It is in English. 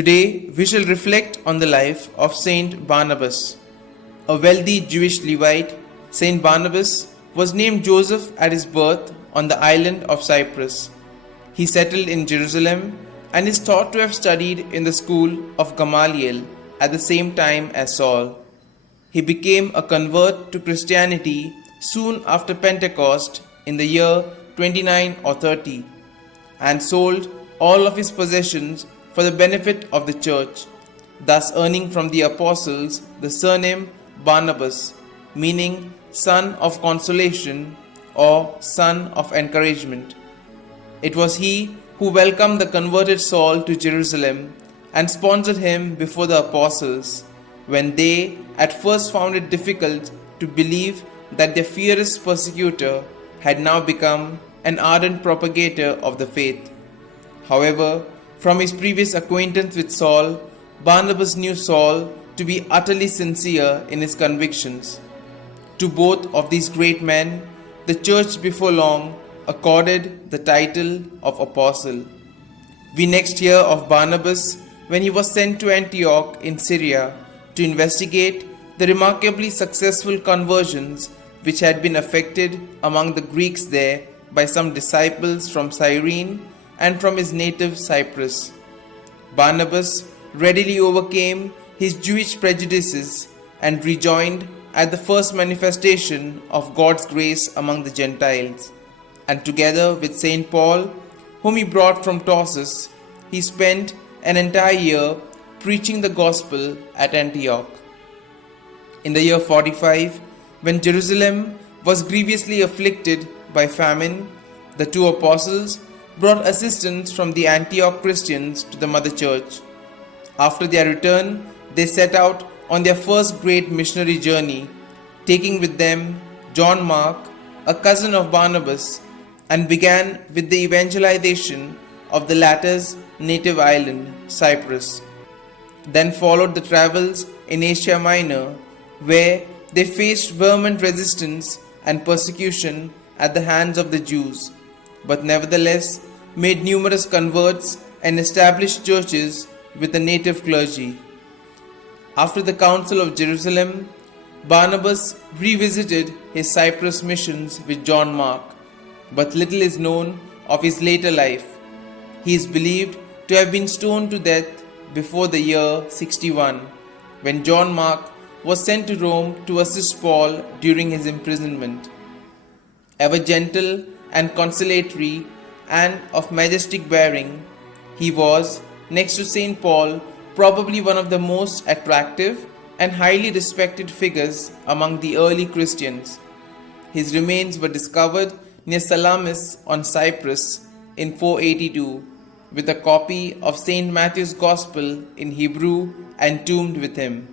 Today we shall reflect on the life of St Barnabas. A wealthy Jewish Levite, St Barnabas was named Joseph at his birth on the island of Cyprus. He settled in Jerusalem and is thought to have studied in the school of Gamaliel at the same time as Saul. He became a convert to Christianity soon after Pentecost in the year 29 or 30 and sold all of his possessions for the benefit of the church, thus earning from the apostles the surname Barnabas, meaning son of consolation or son of encouragement. It was he who welcomed the converted Saul to Jerusalem and sponsored him before the apostles when they at first found it difficult to believe that their fierce persecutor had now become an ardent propagator of the faith. However, from his previous acquaintance with Saul, Barnabas knew Saul to be utterly sincere in his convictions. To both of these great men, the church before long accorded the title of apostle. We next hear of Barnabas when he was sent to Antioch in Syria to investigate the remarkably successful conversions which had been effected among the Greeks there by some disciples from Cyrene and from his native Cyprus. Barnabas readily overcame his Jewish prejudices and rejoined at the first manifestation of God's grace among the Gentiles, and together with St Paul, whom he brought from Tarsus, he spent an entire year preaching the gospel at Antioch. In the year 45, when Jerusalem was grievously afflicted by famine, the two apostles brought assistance from the Antioch Christians to the mother church. After their return, they set out on their first great missionary journey, taking with them John Mark, a cousin of Barnabas, and began with the evangelization of the latter's native island, Cyprus. Then followed the travels in Asia Minor, where they faced vehement resistance and persecution at the hands of the Jews, but nevertheless made numerous converts and established churches with the native clergy. After the Council of Jerusalem, Barnabas revisited his Cyprus missions with John Mark, but little is known of his later life. He is believed to have been stoned to death before the year 61, when John Mark was sent to Rome to assist Paul during his imprisonment. Ever gentle and conciliatory and of majestic bearing, he was, next to St. Paul, probably one of the most attractive and highly respected figures among the early Christians. His remains were discovered near Salamis on Cyprus in 482, with a copy of St. Matthew's Gospel in Hebrew entombed with him.